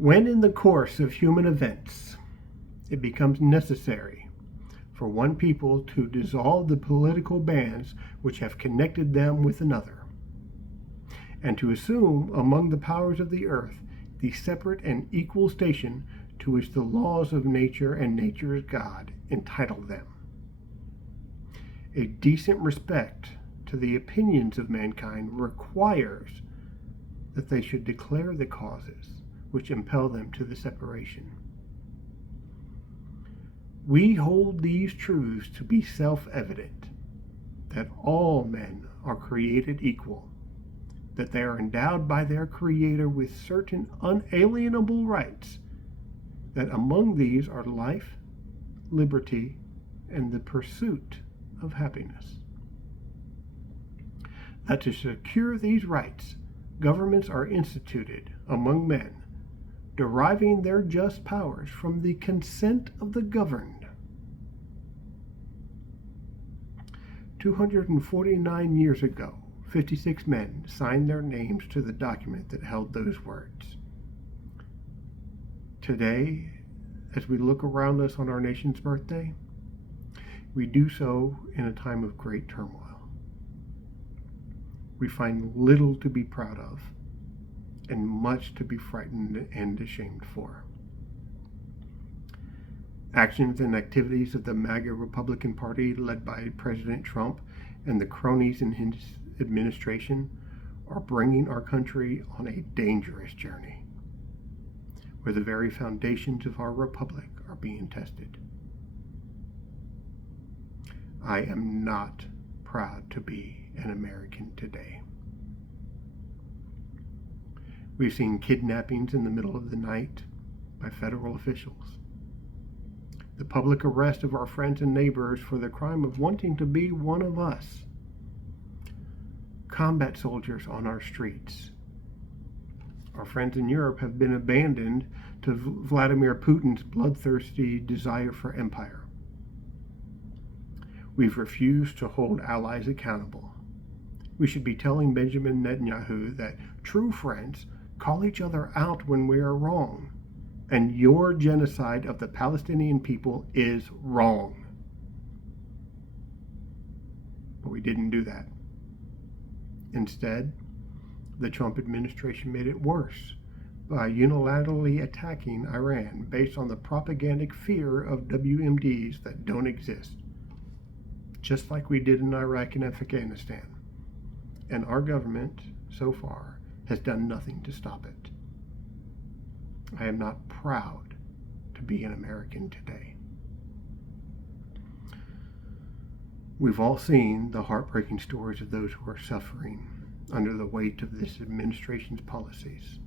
When in the course of human events it becomes necessary for one people to dissolve the political bands which have connected them with another, and to assume among the powers of the earth the separate and equal station to which the laws of nature and nature's God entitle them. A decent respect to the opinions of mankind requires that they should declare the causes which impel them to the separation. We hold these truths to be self-evident, that all men are created equal, that they are endowed by their Creator with certain unalienable rights, that among these are life, liberty, and the pursuit of happiness. That to secure these rights, governments are instituted among men, deriving their just powers from the consent of the governed. 249 years ago, 56 men signed their names to the document that held those words. Today, as we look around us on our nation's birthday, we do so in a time of great turmoil. We find little to be proud of and much to be frightened and ashamed for. Actions and activities of the MAGA Republican Party, led by President Trump and the cronies in his administration, are bringing our country on a dangerous journey, where the very foundations of our republic are being tested. I am not proud to be an American today. We've seen kidnappings in the middle of the night by federal officials, the public arrest of our friends and neighbors for the crime of wanting to be one of us, combat soldiers on our streets. Our friends in Europe have been abandoned to Vladimir Putin's bloodthirsty desire for empire. We've refused to hold allies accountable. We should be telling Benjamin Netanyahu that true friends call each other out when we are wrong, and your genocide of the Palestinian people is wrong. But we didn't do that. Instead, the Trump administration made it worse by unilaterally attacking Iran based on the propagandic fear of WMDs that don't exist, just like we did in Iraq and Afghanistan. And our government, so far, has done nothing to stop it. I am not proud to be an American today. We've all seen the heartbreaking stories of those who are suffering under the weight of this administration's policies.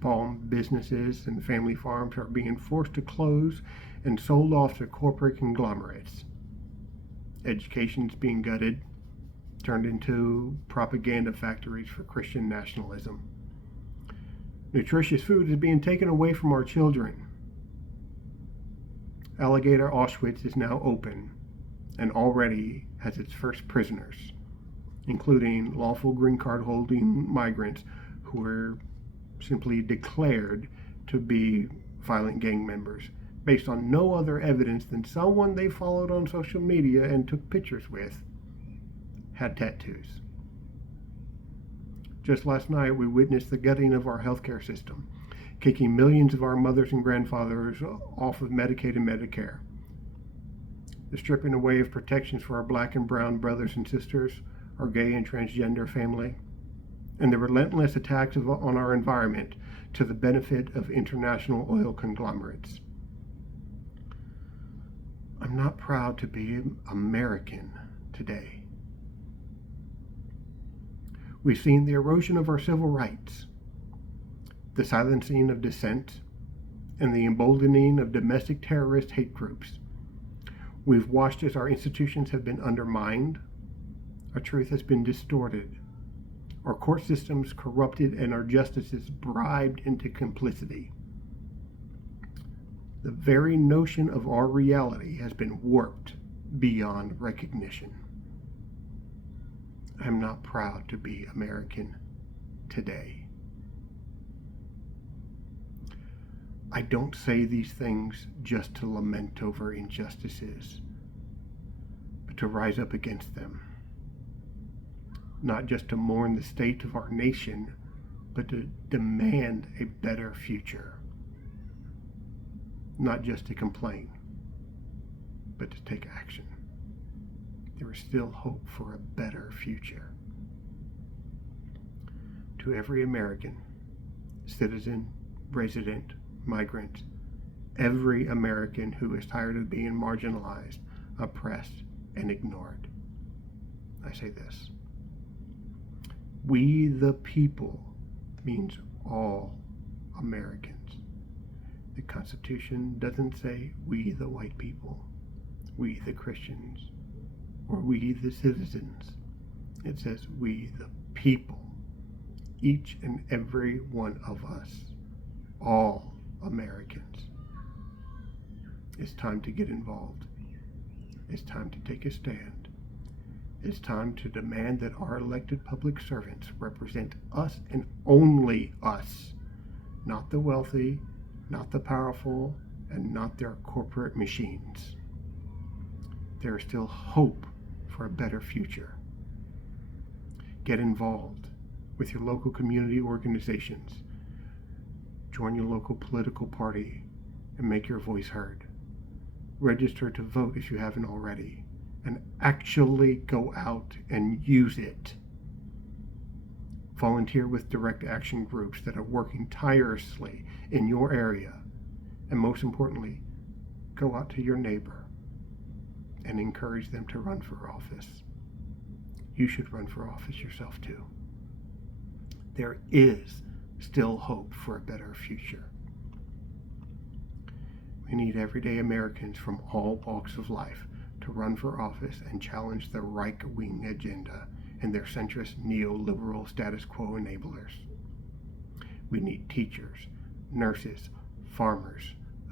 Small businesses and family farms are being forced to close and sold off to corporate conglomerates. Education's being gutted, turned into propaganda factories for Christian nationalism. Nutritious food is being taken away from our children. Alligator Auschwitz is now open and already has its first prisoners, including lawful green card holding migrants who were simply declared to be violent gang members based on no other evidence than someone they followed on social media and took pictures with had tattoos. Just last night, we witnessed the gutting of our healthcare system, kicking millions of our mothers and grandfathers off of Medicaid and Medicare, the stripping away of protections for our black and brown brothers and sisters, our gay and transgender family, and the relentless attacks on our environment to the benefit of international oil conglomerates. I'm not proud to be American today. We've seen the erosion of our civil rights, the silencing of dissent, and the emboldening of domestic terrorist hate groups. We've watched as our institutions have been undermined, our truth has been distorted, our court systems corrupted, and our justices bribed into complicity. The very notion of our reality has been warped beyond recognition. I'm not proud to be American today. I don't say these things just to lament over injustices, but to rise up against them. Not just to mourn the state of our nation, but to demand a better future. Not just to complain, but to take action. There is still hope for a better future. To every American, citizen, resident, migrant, every American who is tired of being marginalized, oppressed, and ignored, I say this: we the people means all Americans. The Constitution doesn't say we the white people, we the Christians, or we the citizens. It says we the people, each and every one of us, all Americans. It's time to get involved. It's time to take a stand. It's time to demand that our elected public servants represent us and only us, not the wealthy, not the powerful, and not their corporate machines. There is still hope for a better future. Get involved with your local community organizations. Join your local political party and make your voice heard. Register to vote if you haven't already, and actually go out and use it. Volunteer with direct action groups that are working tirelessly in your area. And most importantly, go out to your neighbor and encourage them to run for office. You should run for office yourself too. There is still hope for a better future. We need everyday Americans from all walks of life to run for office and challenge the right-wing agenda and their centrist neoliberal status quo enablers. We need teachers, nurses, farmers,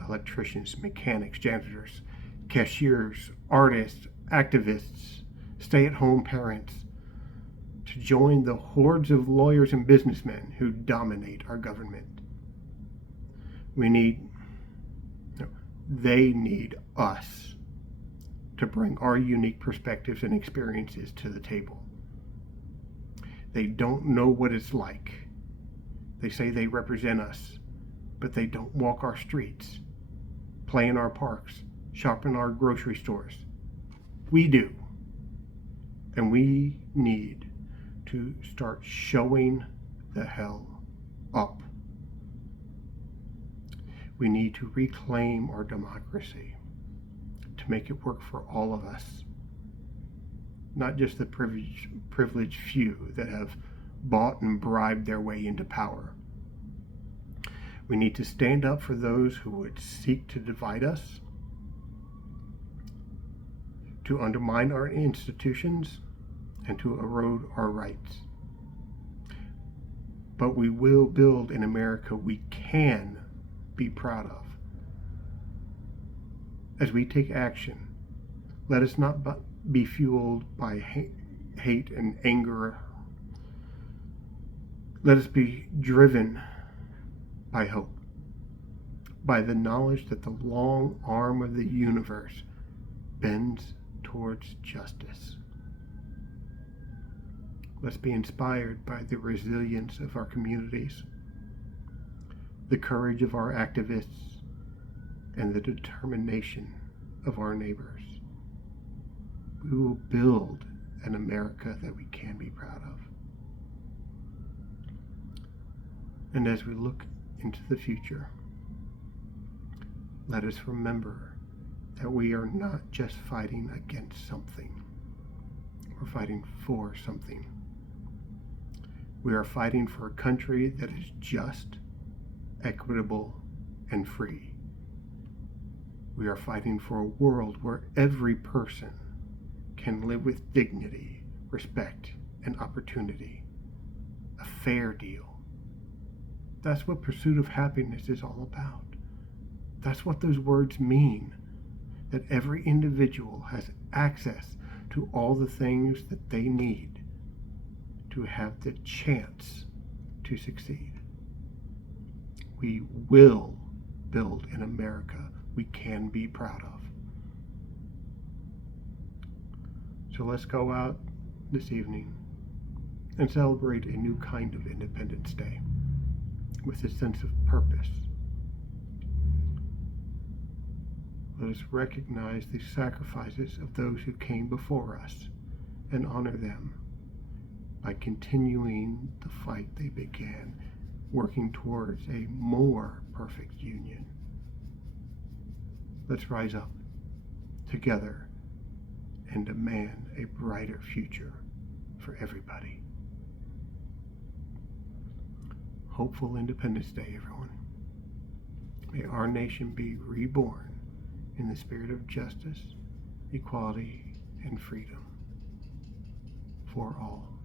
electricians, mechanics, janitors, cashiers, artists, activists, stay-at-home parents to join the hordes of lawyers and businessmen who dominate our government. They need us to bring our unique perspectives and experiences to the table. They don't know what it's like. They say they represent us, but they don't walk our streets, play in our parks, shop in our grocery stores. We do. And we need to start showing the hell up. We need to reclaim our democracy to make it work for all of us, not just the privileged few that have bought and bribed their way into power. We need to stand up for those who would seek to divide us, to undermine our institutions, and to erode our rights. But we will build an America we can be proud of. As we take action, let us not be fueled by hate and anger. Let us be driven by hope, by the knowledge that the long arm of the universe bends towards justice. Let's be inspired by the resilience of our communities, the courage of our activists, and the determination of our neighbors. We will build an America that we can be proud of. And as we look into the future, let us remember that we are not just fighting against something. We're fighting for something. We are fighting for a country that is just, equitable, and free. We are fighting for a world where every person can live with dignity, respect, and opportunity. A fair deal. That's what pursuit of happiness is all about. That's what those words mean. That every individual has access to all the things that they need to have the chance to succeed. We will build an America we can be proud of. So let's go out this evening and celebrate a new kind of Independence Day with a sense of purpose. Let us recognize the sacrifices of those who came before us and honor them by continuing the fight they began, working towards a more perfect union. Let's rise up together and demand a brighter future for everybody. Hopeful Independence Day, everyone. May our nation be reborn in the spirit of justice, equality, and freedom for all.